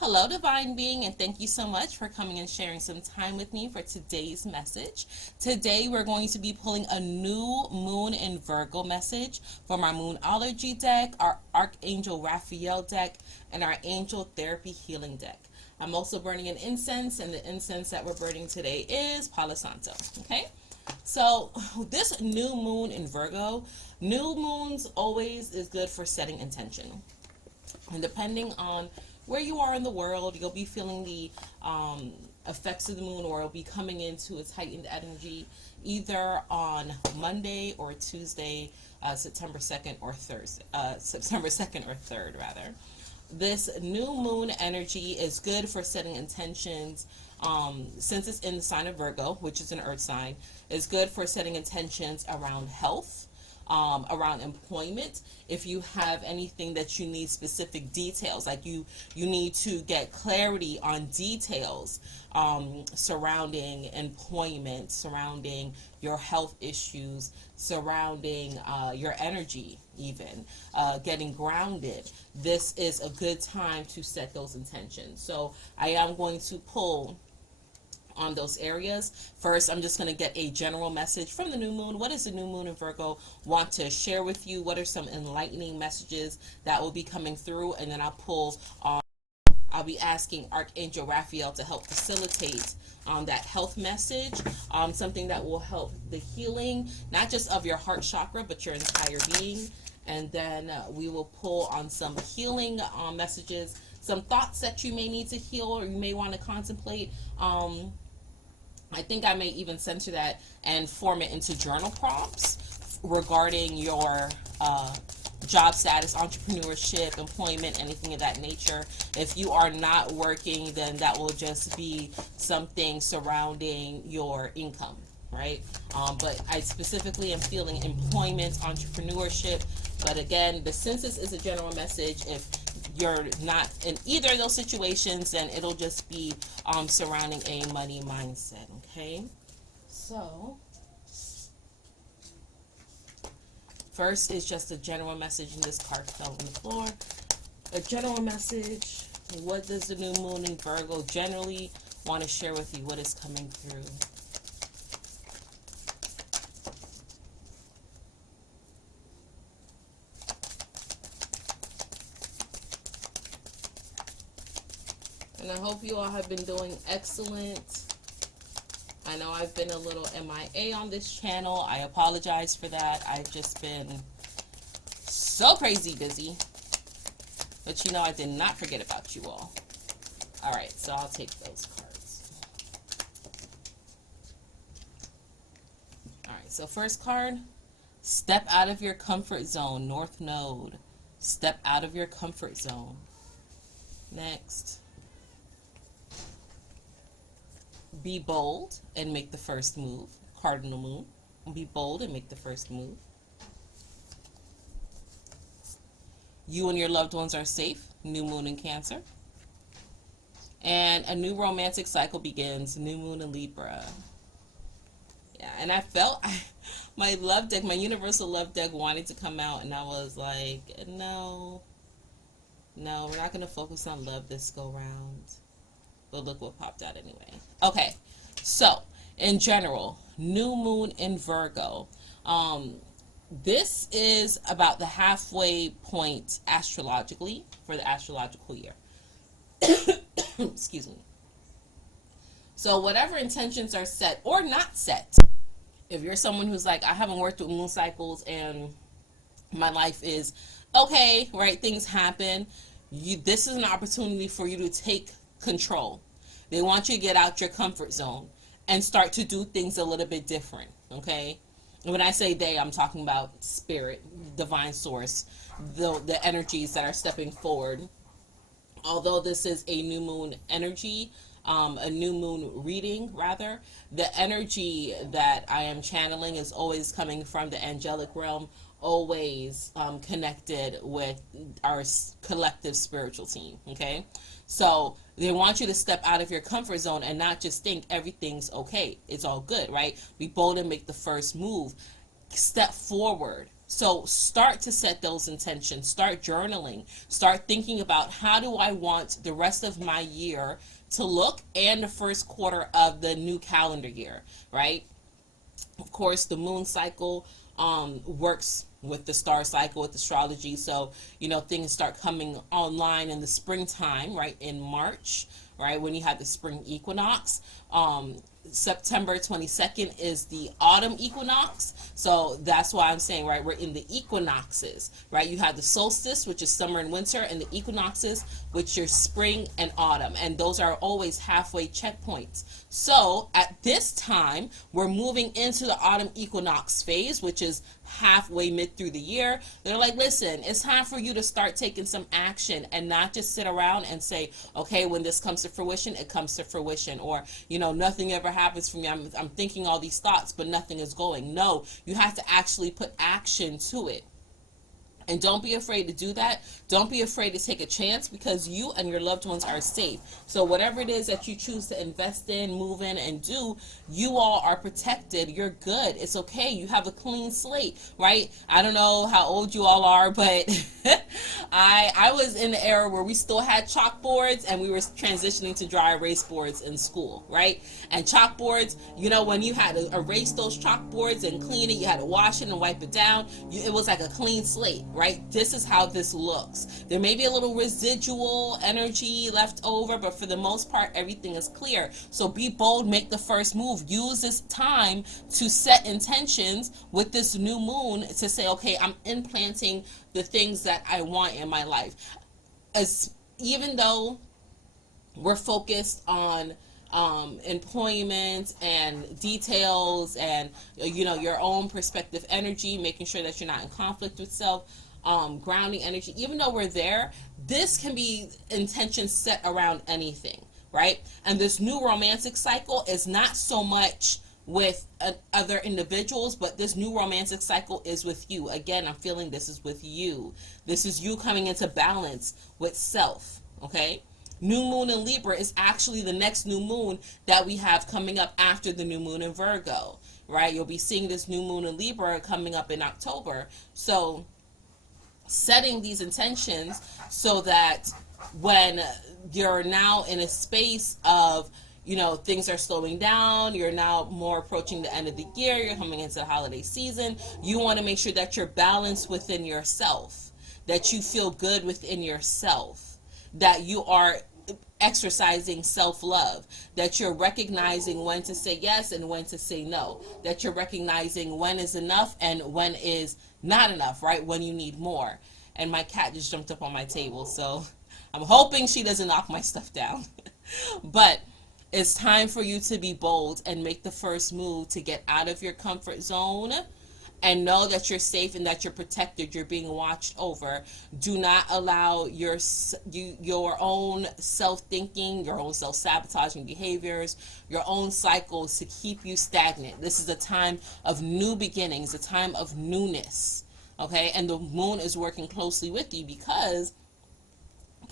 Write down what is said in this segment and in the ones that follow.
Hello, Divine Being, and thank you so much for coming and sharing some time with me for today's message. Today, we're going to be pulling a new Moon in Virgo message from our Moonology deck, our Archangel Raphael deck, and our Angel Therapy Healing deck. I'm also burning an incense, and the incense that we're burning today is Palo Santo. Okay? So, this new moon in Virgo, new moons always is good for setting intention. And depending on where you are in the world, you'll be feeling the effects of the moon, or it'll be coming into its heightened energy either on Monday or Tuesday, September 2nd or Thursday, September 2nd or 3rd rather. This new moon energy is good for setting intentions. Since it's in the sign of Virgo, which is an earth sign, it's good for setting intentions around health, around employment. If you have anything that you need specific details, like you need to get clarity on details surrounding employment, surrounding your health issues, surrounding your energy, even getting grounded, this is a good time to set those intentions. So I am going to pull on those areas. First, I'm just going to get a general message from the new moon. What does the new moon in Virgo want to share with you? What are some enlightening messages that will be coming through? And then I'll be asking Archangel Raphael to help facilitate that health message, something that will help the healing, not just of your heart chakra, but your entire being. And then we will pull on some healing messages, some thoughts that you may need to heal or you may want to contemplate. I think I may even center that and form it into journal prompts regarding your job status, entrepreneurship, employment, anything of that nature. If you are not working, then that will just be something surrounding your income, right? But I specifically am feeling employment, entrepreneurship. But again, the census is a general message. If you're not in either of those situations, then it'll just be surrounding a money mindset. Okay, so first is just a general message, and this card fell on the floor. A general message. What does the new moon in Virgo generally want to share with you? What is coming through? And I hope you all have been doing excellent. I know I've been a little MIA on this channel. I apologize for that. I've just been so crazy busy. But you know, I did not forget about you all. All right, so I'll take those cards. All right, so first card, step out of your comfort zone, North Node. Step out of your comfort zone. Next, be bold and make the first move, Cardinal Moon. Be bold and make the first move. You and your loved ones are safe, new moon in Cancer. And a new romantic cycle begins, new moon in Libra. Yeah, and I felt my love deck, my universal love deck wanted to come out, and I was like, no, we're not going to focus on love this go round. But look what popped out anyway. Okay, so in general, new moon in Virgo. This is about the halfway point astrologically for the astrological year. Excuse me. So whatever intentions are set or not set, if you're someone who's like, I haven't worked with moon cycles and my life is okay, right? Things happen. This is an opportunity for you to take control. They want you to get out your comfort zone and start to do things a little bit different, okay? And when I say they, I'm talking about spirit, divine source, the energies that are stepping forward. Although this is a new moon energy, a new moon reading rather, the energy that I am channeling is always coming from the angelic realm, always connected with our collective spiritual team, okay? So they want you to step out of your comfort zone and not just think everything's okay. It's all good, right? Be bold and make the first move. Step forward. So start to set those intentions, start journaling, start thinking about how do I want the rest of my year to look and the first quarter of the new calendar year, right? Of course, the moon cycle works with the star cycle, with astrology. So, things start coming online in the springtime, right? In March, right? When you have the spring equinox. September 22nd is the autumn equinox. So that's why I'm saying, right, we're in the equinoxes, right? You have the solstice, which is summer and winter, and the equinoxes, which are spring and autumn. And those are always halfway checkpoints. So at this time, we're moving into the autumn equinox phase, which is halfway mid through the year. They're like, listen, it's time for you to start taking some action and not just sit around and say, okay, when this comes to fruition, it comes to fruition. Or, nothing ever happens for me. I'm thinking all these thoughts, but nothing is going. No, you have to actually put action to it. And don't be afraid to do that. Don't be afraid to take a chance, because you and your loved ones are safe. So whatever it is that you choose to invest in, move in, and do, you all are protected. You're good. It's okay. You have a clean slate, right? I don't know how old you all are, but I was in the era where we still had chalkboards and we were transitioning to dry erase boards in school, right? And chalkboards, when you had to erase those chalkboards and clean it, you had to wash it and wipe it down. It was like a clean slate, right? This is how this looks. There may be a little residual energy left over, but for the most part, everything is clear. So be bold, make the first move. Use this time to set intentions with this new moon to say, okay, I'm implanting the things that I want in my life. Even though we're focused on employment and details and your own perspective energy, making sure that you're not in conflict with self, grounding energy, even though we're there, this can be intentions set around anything, right? And this new romantic cycle is not so much with other individuals, but this new romantic cycle is with you. Again, I'm feeling this is with you. This is you coming into balance with self, okay? New moon in Libra is actually the next new moon that we have coming up after the new moon in Virgo, right? You'll be seeing this new moon in Libra coming up in October. So setting these intentions so that when you're now in a space of, things are slowing down, you're now more approaching the end of the year, you're coming into the holiday season, you want to make sure that you're balanced within yourself, that you feel good within yourself, that you are exercising self-love, that you're recognizing when to say yes and when to say no, that you're recognizing when is enough and when is not enough, right? When you need more. And my cat just jumped up on my table, so I'm hoping she doesn't knock my stuff down. But it's time for you to be bold and make the first move to get out of your comfort zone and know that you're safe and that you're protected, you're being watched over. Do not allow your own self-thinking, your own self-sabotaging behaviors, your own cycles to keep you stagnant. This is a time of new beginnings, a time of newness, okay? And the moon is working closely with you because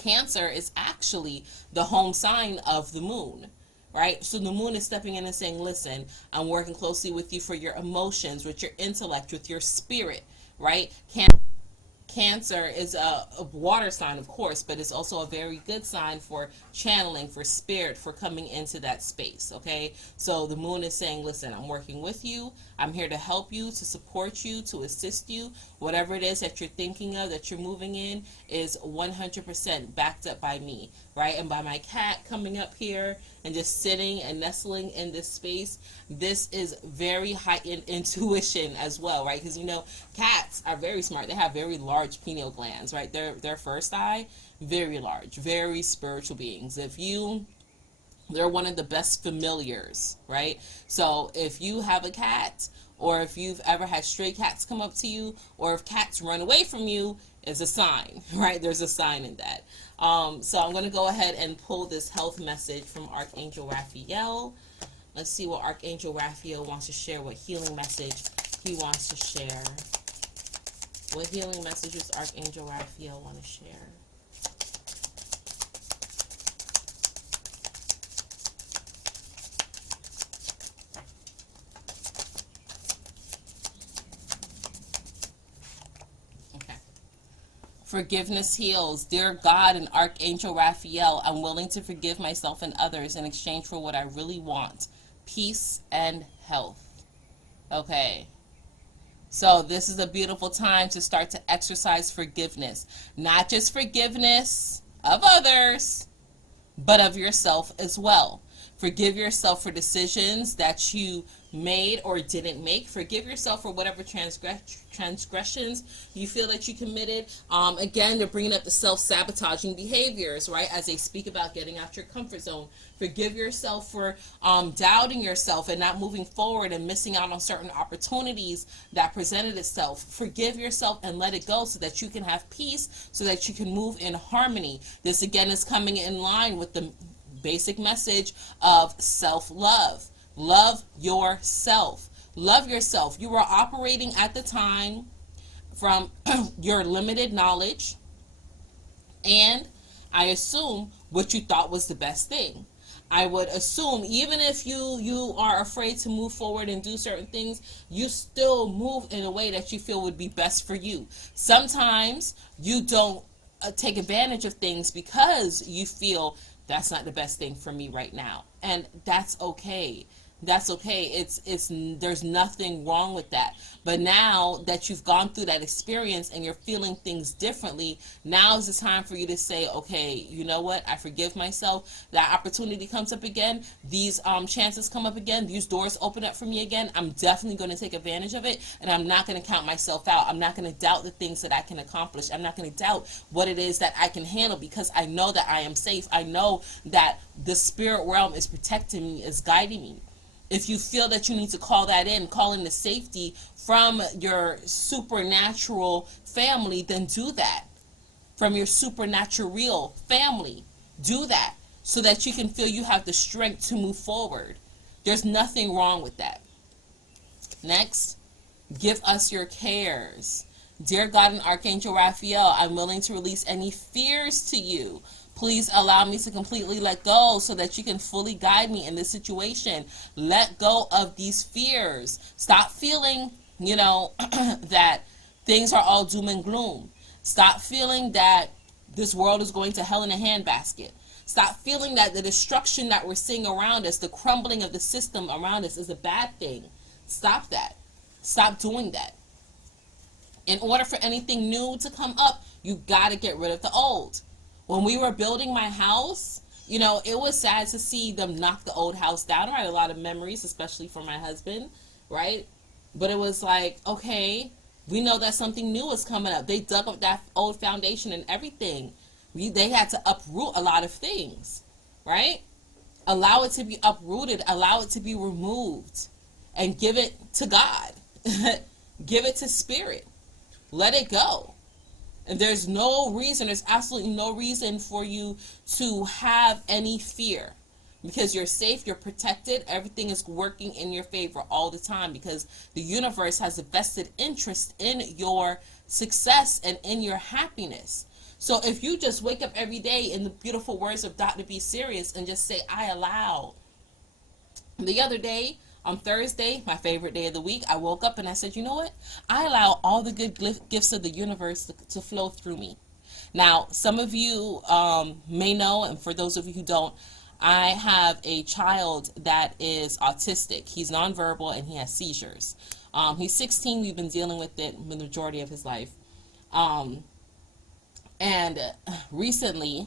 Cancer is actually the home sign of the moon, right? So the moon is stepping in and saying, listen, I'm working closely with you for your emotions, with your intellect, with your spirit, right? Cancer is a water sign, of course, but it's also a very good sign for channeling, for spirit, for coming into that space, okay? So the moon is saying, listen, I'm working with you. I'm here to help you, to support you, to assist you. Whatever it is that you're thinking of, that you're moving in, is 100% backed up by me, right? And by my cat coming up here and just sitting and nestling in this space. This is very heightened intuition as well, right? Because, cats are very smart. They have very large pineal glands, right? Their first eye, very large, very spiritual beings. They're one of the best familiars, right? So if you have a cat, or if you've ever had stray cats come up to you, or if cats run away from you, is a sign, right? There's a sign in that. So I'm going to go ahead and pull this health message from Archangel Raphael. Let's see what Archangel Raphael wants to share, what healing message he wants to share. What healing messages Archangel Raphael want to share? Forgiveness heals. Dear God and Archangel Raphael, I'm willing to forgive myself and others in exchange for what I really want, peace and health. Okay. So this is a beautiful time to start to exercise forgiveness. Not just forgiveness of others, but of yourself as well. Forgive yourself for decisions that you made or didn't make. Forgive yourself for whatever transgressions you feel that you committed. Again, they're bringing up the self-sabotaging behaviors, right? As they speak about getting out your comfort zone. Forgive yourself for doubting yourself and not moving forward and missing out on certain opportunities that presented itself. Forgive yourself and let it go so that you can have peace, so that you can move in harmony. This again is coming in line with the basic message of self-love. Love yourself. Love yourself. You were operating at the time from your limited knowledge and, I assume, what you thought was the best thing. I would assume even if you are afraid to move forward and do certain things, you still move in a way that you feel would be best for you. Sometimes you don't take advantage of things because you feel that's not the best thing for me right now, and that's okay. That's okay. It's there's nothing wrong with that. But now that you've gone through that experience and you're feeling things differently, now is the time for you to say, okay, you know what? I forgive myself. That opportunity comes up again. These chances come up again. These doors open up for me again. I'm definitely going to take advantage of it, and I'm not going to count myself out. I'm not going to doubt the things that I can accomplish. I'm not going to doubt what it is that I can handle, because I know that I am safe. I know that the spirit realm is protecting me, is guiding me. If you feel that you need to call that in, call in the safety from your supernatural family, then do that. From your supernatural family, do that so that you can feel you have the strength to move forward. There's nothing wrong with that. Next, give us your cares. Dear God and Archangel Raphael, I'm willing to release any fears to you. Please allow me to completely let go so that you can fully guide me in this situation. Let go of these fears. Stop feeling, that things are all doom and gloom. Stop feeling that this world is going to hell in a handbasket. Stop feeling that the destruction that we're seeing around us, the crumbling of the system around us, is a bad thing. Stop that. Stop doing that. In order for anything new to come up, you got to get rid of the old. When we were building my house, it was sad to see them knock the old house down. I had a lot of memories, especially for my husband, right? But it was like, okay, we know that something new is coming up. They dug up that old foundation and everything. They had to uproot a lot of things, right? Allow it to be uprooted. Allow it to be removed. And give it to God. Give it to Spirit. Let it go. And there's absolutely no reason for you to have any fear, because you're safe, you're protected, everything is working in your favor all the time, because the universe has a vested interest in your success and in your happiness. So if you just wake up every day in the beautiful words of Dr. Be Serious and just say, I allow. The other day, on Thursday, my favorite day of the week, I woke up and I said, you know what? I allow all the good gifts of the universe to flow through me. Now, some of you may know, and for those of you who don't, I have a child that is autistic. He's nonverbal and he has seizures. He's 16. We've been dealing with it the majority of his life. And recently,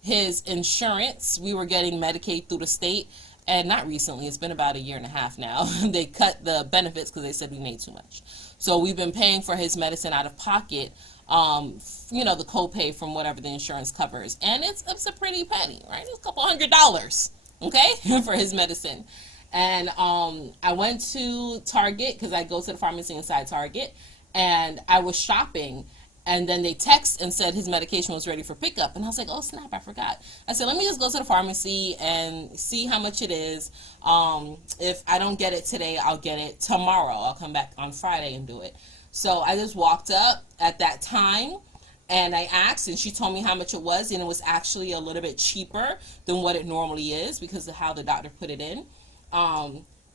his insurance, we were getting Medicaid through the state. And not recently, it's been about 1.5 years now. They cut the benefits because they said we made too much. So we've been paying for his medicine out of pocket, the copay from whatever the insurance covers. And it's a pretty penny, right? It's a couple $100, okay, for his medicine. And I went to Target, because I go to the pharmacy inside Target, and I was shopping. And then they text and said his medication was ready for pickup. And I was like, oh, snap, I forgot. I said, let me just go to the pharmacy and see how much it is. If I don't get it today, I'll get it tomorrow. I'll come back on Friday and do it. So I just walked up at that time and I asked, and she told me how much it was. And it was actually a little bit cheaper than what it normally is because of how the doctor put it in.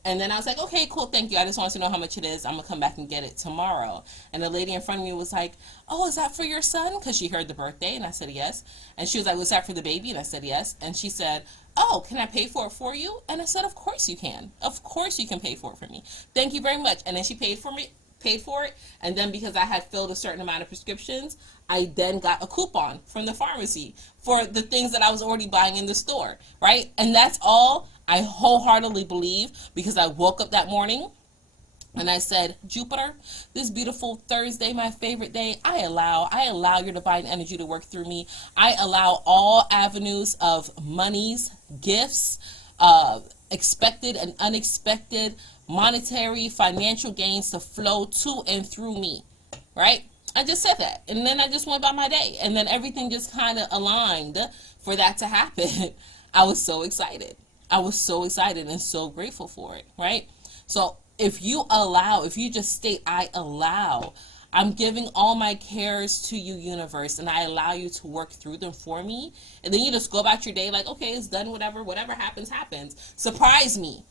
And then I was like, okay, cool, thank you. I just wanted to know how much it is. I'm going to come back and get it tomorrow. And the lady in front of me was like, oh, is that for your son? Because she heard the birthday. And I said, yes. And she was like, was that for the baby? And I said, yes. And she said, oh, can I pay for it for you? And I said, of course you can. Of course you can pay for it for me. Thank you very much. And then she paid for it. And then because I had filled a certain amount of prescriptions, I then got a coupon from the pharmacy for the things that I was already buying in the store, right? And that's all I wholeheartedly believe, because I woke up that morning and I said, Jupiter, this beautiful Thursday, my favorite day, I allow your divine energy to work through me. I allow all avenues of monies, gifts, expected and unexpected monetary, financial gains to flow to and through me, right? I just said that, and then I just went by my day, and then everything just kind of aligned for that to happen. I was so excited. I was so excited and so grateful for it, right? So if you just state, I allow, I'm giving all my cares to you, universe, and I allow you to work through them for me. And then you just go about your day like, okay, it's done, whatever happens, happens. Surprise me.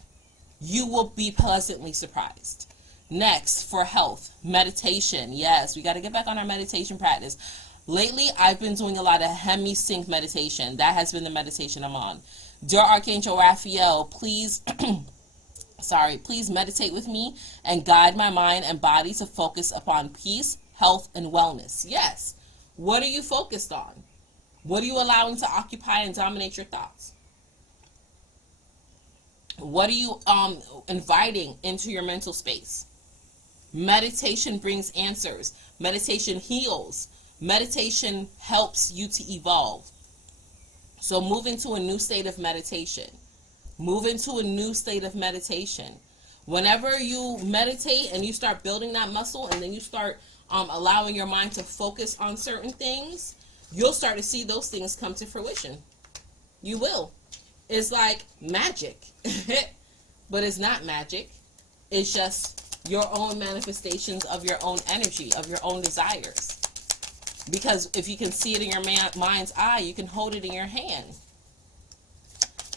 You will be pleasantly surprised. Next, for health, meditation. Yes, we got to get back on our meditation practice. Lately, I've been doing a lot of hemi-sync meditation. That has been the meditation I'm on. Dear Archangel Raphael, please meditate with me and guide my mind and body to focus upon peace, health, and wellness. Yes. What are you focused on? What are you allowing to occupy and dominate your thoughts? What are you inviting into your mental space? Meditation brings answers. Meditation heals. Meditation helps you to evolve. So move into a new state of meditation. Move into a new state of meditation. Whenever you meditate and you start building that muscle, and then you start allowing your mind to focus on certain things, you'll start to see those things come to fruition. You will. It's like magic. But it's not magic. It's just your own manifestations of your own energy, of your own desires. Because if you can see it in your mind's eye, you can hold it in your hand.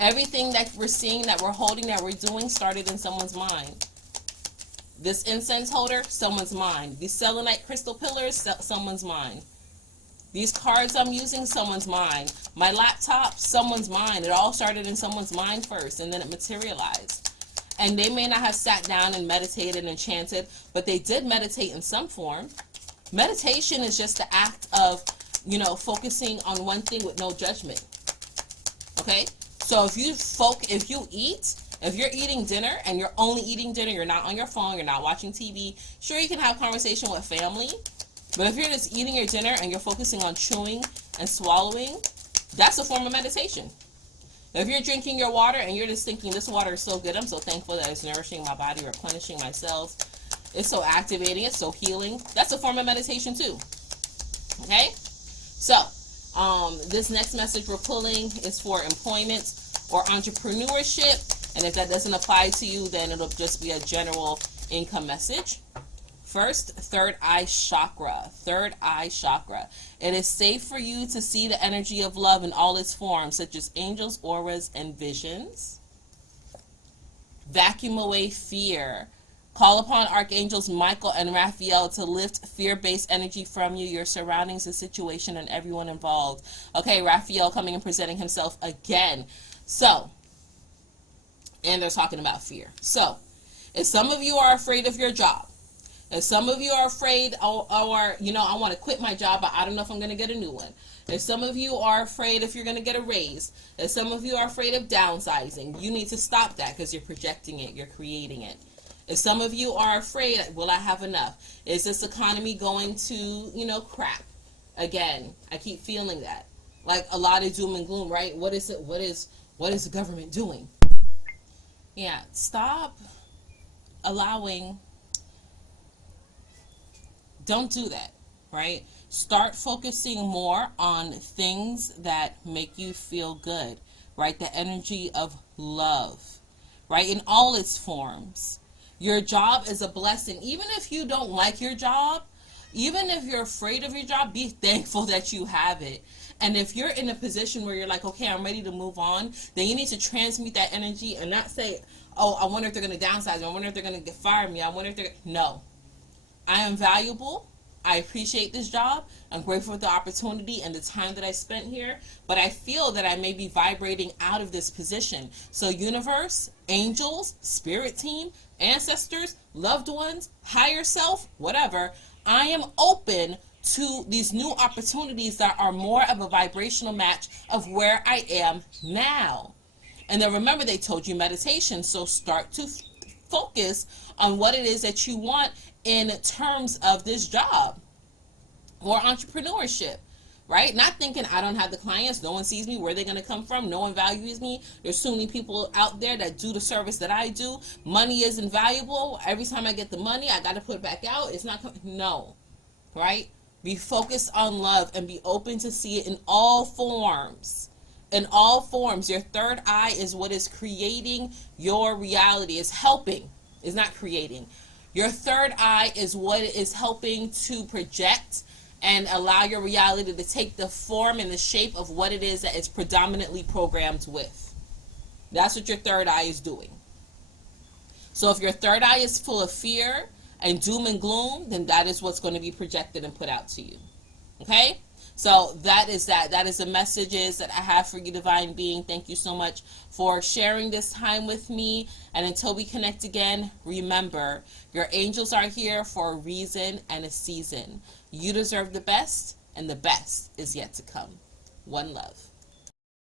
Everything that we're seeing, that we're holding, that we're doing started in someone's mind. This incense holder, someone's mind. These selenite crystal pillars, someone's mind. These cards I'm using, someone's mind. My laptop, someone's mind. It all started in someone's mind first, and then it materialized. And they may not have sat down and meditated and chanted, but they did meditate in some form. Meditation is just the act of, focusing on one thing with no judgment. Okay? So if you're eating dinner and you're only eating dinner, you're not on your phone, you're not watching TV, sure, you can have conversation with family, but if you're just eating your dinner and you're focusing on chewing and swallowing, that's a form of meditation. If you're drinking your water and you're just thinking, this water is so good, I'm so thankful that it's nourishing my body, replenishing my cells, it's so activating, it's so healing, that's a form of meditation too. Okay? So, this next message we're pulling is for employment or entrepreneurship, and if that doesn't apply to you, then it'll just be a general income message. First, third eye chakra. Third eye chakra. It is safe for you to see the energy of love in all its forms, such as angels, auras, and visions. Vacuum away fear. Call upon Archangels Michael and Raphael to lift fear-based energy from you, your surroundings, the situation, and everyone involved. Okay, Raphael coming and presenting himself again. So, and they're talking about fear. So, if some of you are afraid of your job, if some of you are afraid, or I want to quit my job, but I don't know if I'm going to get a new one. If some of you are afraid if you're going to get a raise, if some of you are afraid of downsizing, you need to stop that because you're projecting it, you're creating it. If some of you are afraid, will I have enough? Is this economy going to, crap? Again, I keep feeling that. Like a lot of doom and gloom, right? What is it? What is the government doing? Yeah, stop allowing. Don't do that, right? Start focusing more on things that make you feel good, right? The energy of love, right? In all its forms. Your job is a blessing. Even if you don't like your job, even if you're afraid of your job, be thankful that you have it. And if you're in a position where you're like, okay, I'm ready to move on, then you need to transmute that energy and not say, oh, I wonder if they're going to downsize me. I wonder if they're going to fire me. I wonder if they're... No. I am valuable. I appreciate this job. I'm grateful for the opportunity and the time that I spent here, but I feel that I may be vibrating out of this position. So universe, angels, spirit team, ancestors, loved ones, higher self, whatever, I am open to these new opportunities that are more of a vibrational match of where I am now. And then remember, they told you meditation, so start to focus on what it is that you want in terms of this job or entrepreneurship, right? Not thinking, I don't have the clients, no one sees me, where are they going to come from, no one values me, there's so many people out there that do the service that I do, money isn't valuable, every time I get the money I got to put it back out, it's not no, right? Be focused on love and be open to see it in all forms. In all forms. Your third eye is what is creating your reality, is helping, is not creating. Your third eye is what is helping to project and allow your reality to take the form and the shape of what it is that it's predominantly programmed with. That's what your third eye is doing. So if your third eye is full of fear and doom and gloom, then that is what's going to be projected and put out to you. Okay? So that is that. That is the messages that I have for you, divine being. Thank you so much for sharing this time with me. And until we connect again, remember, your angels are here for a reason and a season. You deserve the best, and the best is yet to come. One love.